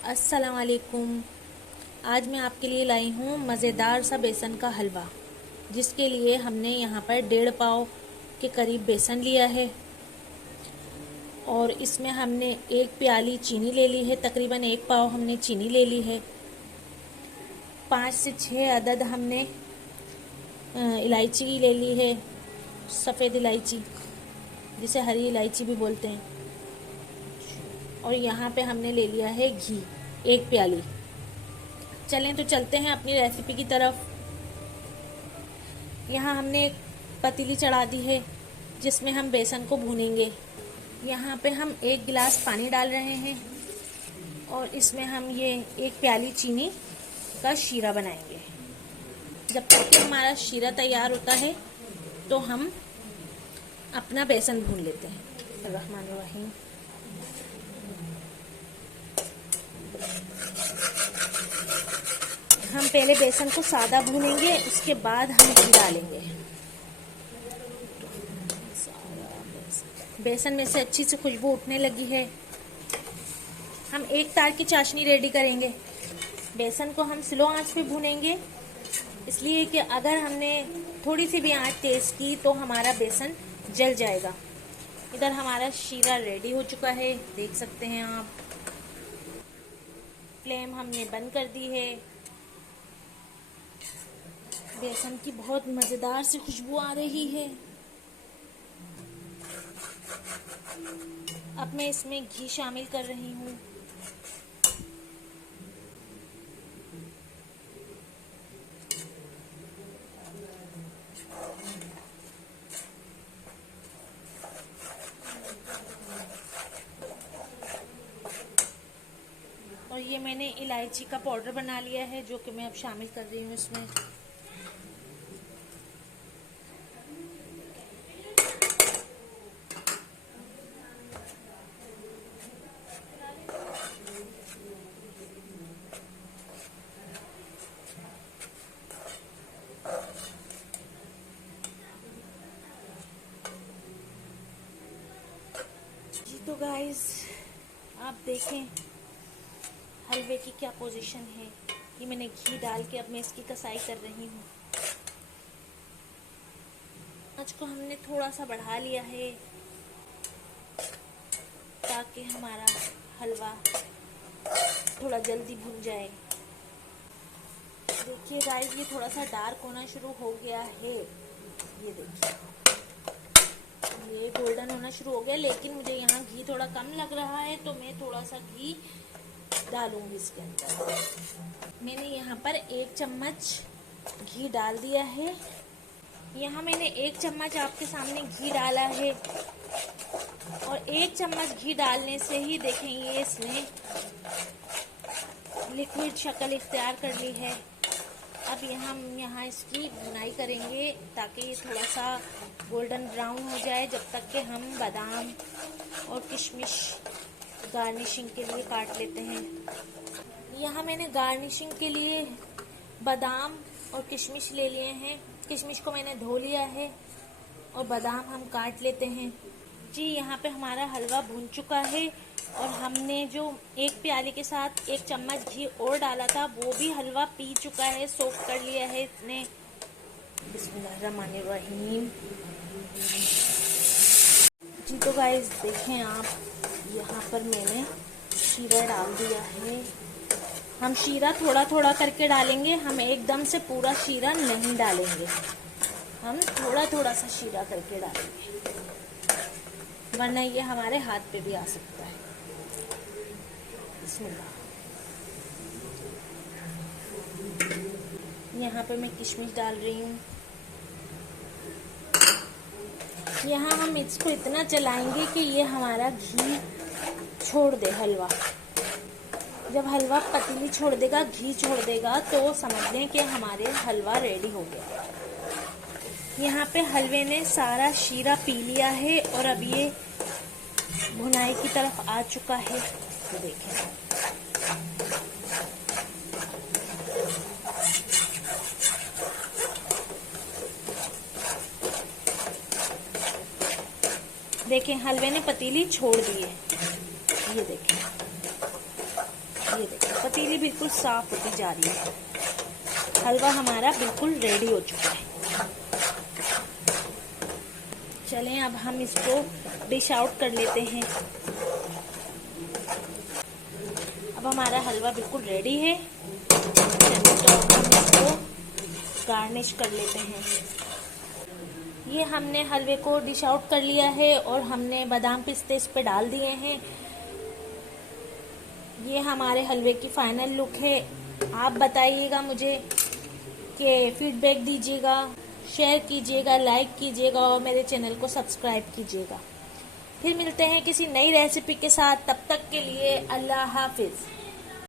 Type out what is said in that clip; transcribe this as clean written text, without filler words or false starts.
अस्सलाम वालेकुम। आज मैं आपके लिए लाई हूँ मज़ेदार सा बेसन का हलवा, जिसके लिए हमने यहाँ पर 1.5 पाव के करीब बेसन लिया है और इसमें हमने 1 प्याली चीनी ले ली है। तकरीबन 1 पाव हमने चीनी ले ली है। 5 से 6 अदद हमने इलायची ले ली है, सफ़ेद इलायची जिसे हरी इलायची भी बोलते हैं। और यहाँ पे हमने ले लिया है घी 1 प्याली। चलें तो चलते हैं अपनी रेसिपी की तरफ। यहाँ हमने एक पतीली चढ़ा दी है जिसमें हम बेसन को भूनेंगे। यहाँ पे हम 1 गिलास पानी डाल रहे हैं और इसमें हम ये 1 प्याली चीनी का शीरा बनाएंगे। जब तक कि हमारा शीरा तैयार होता है तो हम अपना बेसन भून लेते हैं। रहमानुर्रहीम। हम पहले बेसन को सादा भूनेंगे, उसके बाद हम घी डालेंगे। बेसन में से अच्छी सी खुशबू उठने लगी है। हम 1 तार की चाशनी रेडी करेंगे। बेसन को हम स्लो आंच पे भूनेंगे, इसलिए कि अगर हमने थोड़ी सी भी आंच तेज की तो हमारा बेसन जल जाएगा। इधर हमारा शीरा रेडी हो चुका है, देख सकते हैं आप। फ्लेम हमने बंद कर दी है। बेसन की बहुत मज़ेदार सी खुशबू आ रही है। अब मैं इसमें घी शामिल कर रही हूँ। और ये मैंने इलायची का पाउडर बना लिया है, जो कि मैं अब शामिल कर रही हूँ इसमें। जी तो गाइस, आप देखें हलवे की क्या पोजीशन है। ये मैंने घी डाल के अब मैं इसकी कसाई कर रही हूँ। आंच को हमने थोड़ा सा बढ़ा लिया है ताकि हमारा हलवा थोड़ा जल्दी भुन जाए। देखिए गाइस, ये थोड़ा सा डार्क होना शुरू हो गया है। ये देखिए, ये गोल्डन होना शुरू हो गया, लेकिन मुझे यहाँ घी थोड़ा कम लग रहा है तो मैं थोड़ा सा घी डालूंगी इसके अंदर। मैंने यहाँ पर 1 चम्मच घी डाल दिया है। यहाँ मैंने 1 चम्मच आपके सामने घी डाला है और 1 चम्मच घी डालने से ही देखेंगे इसने लिक्विड शक्ल इख्तियार कर ली है। अब यहाँ इसकी भुनाई करेंगे ताकि ये थोड़ा सा गोल्डन ब्राउन हो जाए, जब तक कि हम बादाम और किशमिश गार्निशिंग के लिए काट लेते हैं। यहाँ मैंने गार्निशिंग के लिए बादाम और किशमिश ले लिए हैं। किशमिश को मैंने धो लिया है और बादाम हम काट लेते हैं। जी, यहाँ पे हमारा हलवा भुन चुका है और हमने जो 1 प्याली के साथ 1 चम्मच घी और डाला था वो भी हलवा पी चुका है, सोख कर लिया है इसने। बिस्मिल्लाहिर्रहमानिर्रहीम। जी तो गाइस देखें आप, यहाँ पर मैंने शीरा डाल दिया है। हम शीरा थोड़ा थोड़ा करके डालेंगे, हम एकदम से पूरा शीरा नहीं डालेंगे, हम थोड़ा थोड़ा सा शीरा करके डालेंगे, वरना ये हमारे हाथ पे भी आ सकता है। बिस्मिल्लाह। यहाँ पे मैं किशमिश डाल रही हूँ। यहाँ हम इसको इतना चलाएंगे कि ये हमारा घी छोड़ दे हलवा। जब हलवा पतीली छोड़ देगा, घी छोड़ देगा, तो समझ लें कि हमारे हलवा रेडी हो गया। यहाँ पे हलवे ने सारा शीरा पी लिया है और अब ये भुनाई की तरफ आ चुका है। तो देखें, हलवे ने पतीली छोड़ दी है। ये देखें, ये देखो पतीली बिल्कुल साफ होती जा रही है। हलवा हमारा बिल्कुल रेडी हो चुका है। चलें अब हम इसको डिश आउट कर लेते हैं। अब हमारा हलवा बिल्कुल रेडी है। चलिए तो अब हम इसको गार्निश कर लेते हैं। ये हमने हलवे को डिश आउट कर लिया है और हमने बादाम पिस्ते इस पे डाल दिए हैं। ये हमारे हलवे की फाइनल लुक है। आप बताइएगा मुझे कि फीडबैक दीजिएगा, शेयर कीजिएगा, लाइक कीजिएगा और मेरे चैनल को सब्सक्राइब कीजिएगा। फिर मिलते हैं किसी नई रेसिपी के साथ। तब तक के लिए अल्लाह हाफिज।